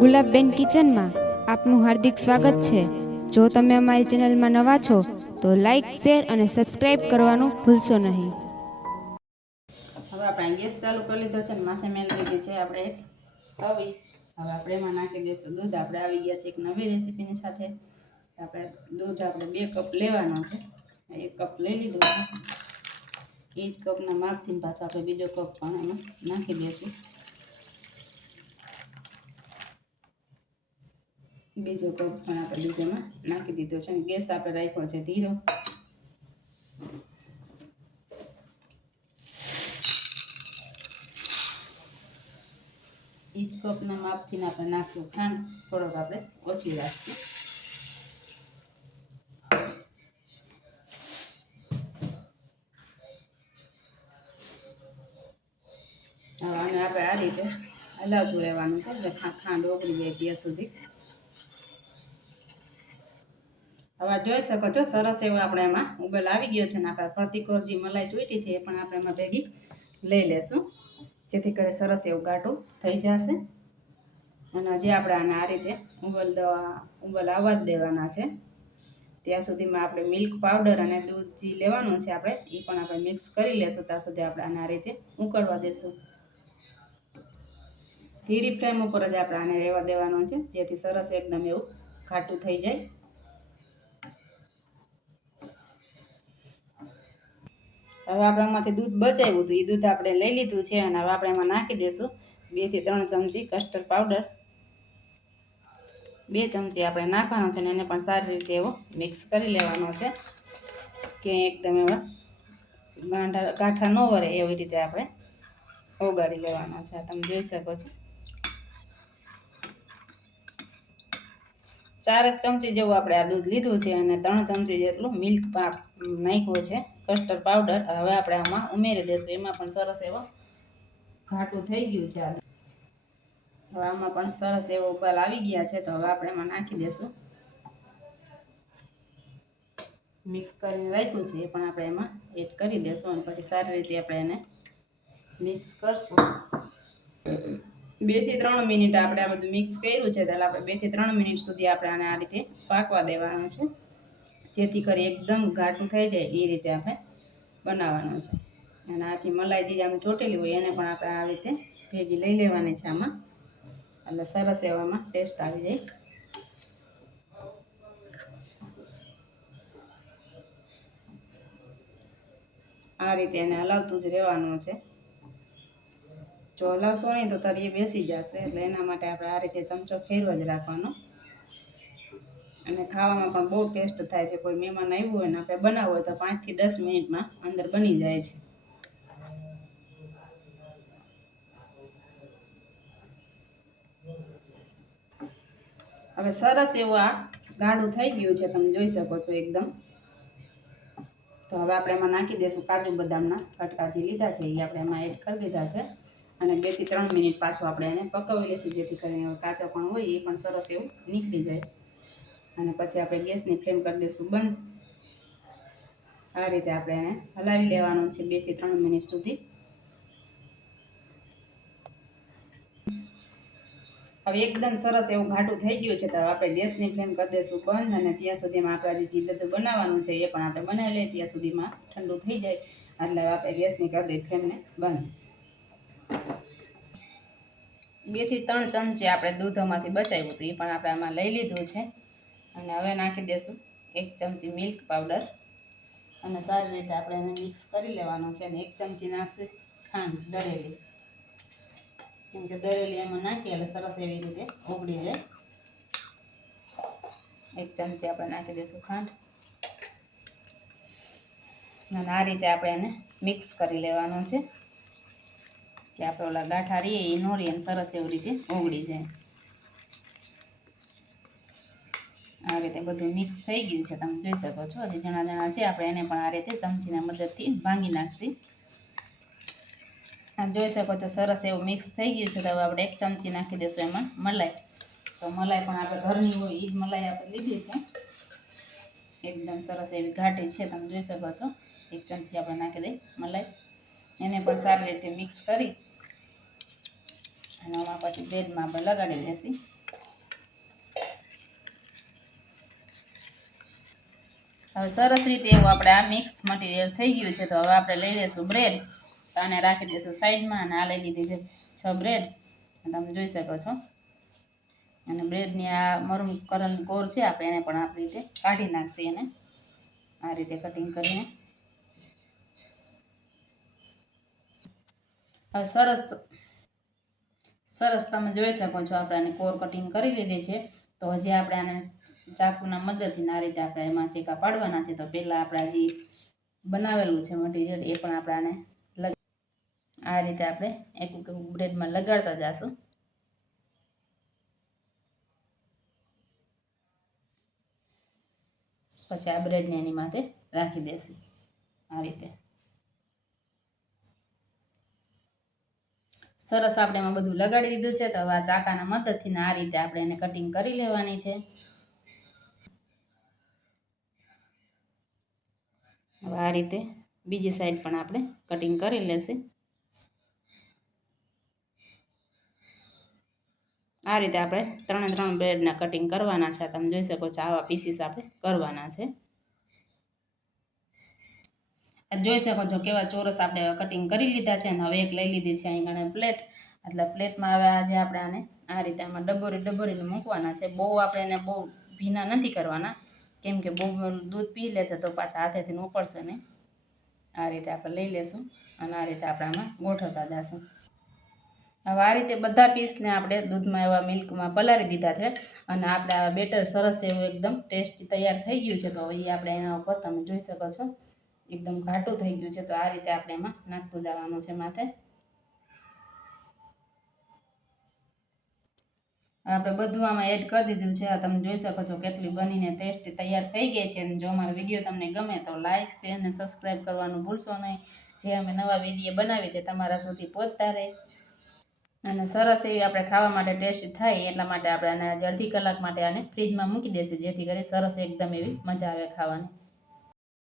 ગુલાબબેન કિચનમાં આપનું હાર્દિક સ્વાગત છે. જો તમે અમારી ચેનલમાં નવા છો, તો લાઈક શેર અને સબસ્ક્રાઈબ કરવાનું ભૂલશો નહીં. હવે આપણે ગેસ ચાલુ કરી લીધો છે ને માથે મેલ લીધી છે આપણે એક તવી. હવે આપણે એમાં નાખી દઈશું દૂધ. આપણે આવી ગયા છે એક નવી રેસીપીની સાથે. આપણે દૂધ આપણે બે કપ લેવાનો છે. એક કપ લઈ લીધો એ જ કપના માપથી પાછા આપણે બીજો કપ પણ એમાં નાખી દઈશું. બીજો કપ પણ આપણે દૂધમાં નાખી દીધો છે અને ગેસ આપણે રાખ્યો છે ધીરો. એ કપના માપથી આપણે નાખશું. ખાંડ થોડોક આપણે ઓછી રાખશું. અને આપણે આ રીતે હલાવતું રહેવાનું છે એટલે ખાંડ ઓગળી જાય ત્યાં સુધી. હવે જોઈ શકો છો, સરસ એવો આપણે એમાં ઉબેલ આવી ગયો છે ને આપણે ફરતી કોર જે મલાઈ જોઈતી છે એ પણ આપણે એમાં ભેગી લઈ લેશું. જેથી કરી સરસ એવું ઘાટું થઈ જશે. અને હજી આપણે આને આ રીતે ઉબલ દવા, ઉંબલ આવવા જ દેવાના છે. ત્યાં સુધીમાં આપણે મિલ્ક પાવડર અને દૂધ જે લેવાનું છે આપણે, એ પણ આપણે મિક્સ કરી લેશું. ત્યાં સુધી આપણે આને આ રીતે ઉકળવા દેશું. ધીરી ફ્લેમ ઉપર જ આપણે આને રહેવા દેવાનું છે, જેથી સરસ એકદમ એવું ઘાટું થઈ જાય. હવે આપણે એમાંથી દૂધ બચાવ્યું હતું. એ દૂધ આપણે લઈ લીધું છે અને હવે આપણે એમાં નાખી દઈશું બેથી ત્રણ ચમચી કસ્ટર્ડ પાવડર બે ચમચી આપણે નાખવાનો છે અને એને પણ સારી રીતે એવો મિક્સ કરી લેવાનો છે. કે એકદમ એવા ગાંઠા ગાંઠા ન વરે એવી રીતે આપણે ઓગાળી લેવાનો છે. તમે જોઈ શકો છો. ચારક ચમચી જેવું આપણે આ દૂધ લીધું છે અને ત્રણ ચમચી જેટલું મિલ્ક પાપ નાખ્યો છે. Custard powder. હવે આપણે આમાં ઉમેરી દઈશું. એમાં પણ સરસ એવો ઘાટું થઈ ગયું છે હવે આમાં પણ સરસ એવો ઉકાલ આવી ગયા છે. તો હવે આપણે એમાં નાખી દઈશું. મિક્સ કરીને રાખ્યું છે. એ પણ આપણે એમાં એડ કરી દઈશું અને પછી સારી રીતે આપણે એને મિક્સ કરશું. બેથી ત્રણ મિનિટ આપણે આ બધું મિક્સ કર્યું છે. ત્યારે આપણે બેથી ત્રણ મિનિટ સુધી આપણે આને આ રીતે પાકવા દેવાનું છે. જેથી કરી એકદમ ઘાટું થઈ જાય એ રીતે આપણે બનાવવાનું છે. અને આથી મલાઈ જે આમ ચોટેલી હોય એને પણ આપણે આ રીતે ભેગી લઈ લેવાની છે આમાં. એટલે સરસ એવામાં ટેસ્ટ આવી જાય. આ રીતે એને હલાવતું જ રહેવાનું છે. જો હલાવશો નહીં તો તરીએ બેસી જશે, એટલે એના માટે આપણે આ રીતે ચમચો ફેરવો જ રાખવાનો. અને ખાવામાં પણ બહુ ટેસ્ટ થાય છે. કોઈ મહેમાન આવ્યું હોય ને, આપણે બનાવવું હોય તો પાંચથી દસ મિનિટમાં અંદર બની જાય છે. હવે સરસ એવું આ ગાઢું થઈ ગયું છે, તમે જોઈ શકો છો એકદમ. તો હવે આપણે એમાં નાખી દઈશું કાજુ બદામના કટકા જે લીધા છે, એ આપણે એમાં એડ કરી દીધા છે. અને બેથી ત્રણ મિનિટ પાછું આપણે એને પકવી લઈશું જેથી કરીને કાચા પણ હોય, એ પણ સરસ એવું નીકળી જાય. અને પછી આપણે ગેસની ફ્લેમ કરી દઈશું બંધ. આ રીતે આપણે એને હલાવી લેવાનું છે બેથી ત્રણ મિનિટ સુધી. હવે એકદમ સરસ એવું ઘાટું થઈ ગયું છે, તો આપણે ગેસની ફ્લેમ કરી દઈશું બંધ અને ત્યાં સુધીમાં આપણે જે બધું બનાવવાનું છે એ પણ આપણે બનાવી લઈએ, ત્યાં સુધીમાં ઠંડુ થઈ જાય. એટલે આપણે ગેસની કરી દઈએ ફ્લેમને બંધ. બેથી ત્રણ ચમચી આપણે દૂધમાંથી બચાવ્યું હતું, એ પણ આપણે આમાં લઈ લીધું છે. અને હવે નાખી દઈશું એક ચમચી મિલ્ક પાવડર અને સારી રીતે આપણે એને મિક્સ કરી લેવાનું છે અને એક ચમચી નાખશે ખાંડ, દરેલી. કેમ કે દરેલી એમાં નાખીએ એટલે સરસ એવી રીતે ઉગડી જાય. એક ચમચી આપણે નાખી દઈશું ખાંડ. અને આ રીતે આપણે એને મિક્સ કરી લેવાનું છે. કે આપણે ઓલા ગાંઠા રહીએ એ નો રહીએ સરસ એવી રીતે ઓગળી જાય. આ રીતે બધું મિક્સ થઈ ગયું છે. તમે જોઈ શકો છો. હજી જણા જણા છે. આપણે એને પણ આ રીતે ચમચીના મદદથી ભાંગી નાખશી. આમ જોઈ શકો છો, સરસ એવું મિક્સ થઈ ગયું છે. તો હવે આપણે એક ચમચી નાખી દઈશું એમાં મલાઈ. તો મલાઈ પણ આપણે ઘરની હોય એ જ મલાઈ આપણે લીધી છે. એકદમ સરસ એવી ઘાટી છે. તમે જોઈ શકો છો. એક ચમચી આપણે નાખી દઈ મલાઈ. એને પણ સારી રીતે મિક્સ કરી. અને આમાં પછી બ્રેડમાં આપણે લગાડી દેશી હવે સરસ રીતે એવું આપણે આ મિક્સ મટીરિયલ થઈ ગયું છે, તો હવે આપણે લઈ લઈશું બ્રેડ તો આને રાખી દઈશું સાઈડમાં અને આ લઈ લીધી છે છ બ્રેડ તમે જોઈ શકો છો. અને બ્રેડની આ મરૂમ કલર કોર છે, આપણે એને પણ આપણી રીતે કાઢી નાખશે એને. આ રીતે કટિંગ કરીને. હવે સરસ સરસ તમે જોઈ શકો છો, આપણે આને કોર કટિંગ કરી લીધી છે. તો હજી આપણે આને ચાકુના મદદથી આ રીતે આપણે એમાં ચેકા પાડવાના છે, તો પહેલાં આપણા જે બનાવેલું છે મટીરિયલ એ પણ આપણાને લગ આ રીતે આપણે એક બ્રેડમાં લગાડતા જશું. પછી આ બ્રેડને એની માથે રાખી દેશું, આ રીતે. સરસ આપણે એમાં બધું લગાડી દીધું છે, તો હવે આ ચાકાના મદદથી આ રીતે આપણે એને કટિંગ કરી લેવાની છે. હવે આ રીતે બીજી સાઈડ પણ આપણે કટિંગ કરી લેશે. આ રીતે આપણે ત્રણે ત્રણ બ્રેડના કટિંગ કરવાના છે. તમે જોઈ શકો છો આવા પીસીસ આપણે કરવાના છે. જોઈ શકો છો કેવા ચોરસ આપણે કટિંગ કરી લીધા છે અને હવે એક લઈ લીધી છે અહીં ગણે પ્લેટ એટલે પ્લેટમાં હવે આજે આપણે આને આ રીતે આમાં ડબોરી ડબોરીને મૂકવાના છે. બહુ આપણે એને બહુ ભીના નથી કરવાના. કેમ કે બહુ દૂધ પી લેશે તો પાછા હાથેથી ઉપડશે નહીં આ રીતે આપણે લઈ લેશું અને આ રીતે આપણે આમાં ગોઠવતા જશું. હવે આ રીતે બધા પીસને આપણે દૂધમાં એવા મિલ્કમાં પલાળી દીધા છે અને આપણે બેટર સરસ એવું એકદમ ટેસ્ટી તૈયાર થઈ ગયું છે તો એ આપણે એના ઉપર તમે જોઈ શકો છો. એકદમ ઘાટું થઈ ગયું છે તો આ રીતે આપણે એમાં નાખતું જવાનું છે માથે. આપણે બધું આમાં એડ કરી દીધું છે. તમે જોઈ શકો છો કેટલી બનીને ટેસ્ટ તૈયાર થઈ ગઈ છે. અને જો અમારો વીડિયો તમને ગમે તો લાઇક શેર અને સબસ્ક્રાઈબ કરવાનું ભૂલશો નહીં. જે અમે નવા વીડિયો બનાવી તે તમારા સુધી પહોંચતા રહે. અને સરસ એવી આપણે ખાવા માટે ટેસ્ટ થાય એટલા માટે આપણે આને અડધી કલાક માટે આને ફ્રીજમાં મૂકી દેશે જેથી કરી સરસ એકદમ એવી મજા આવે ખાવાની.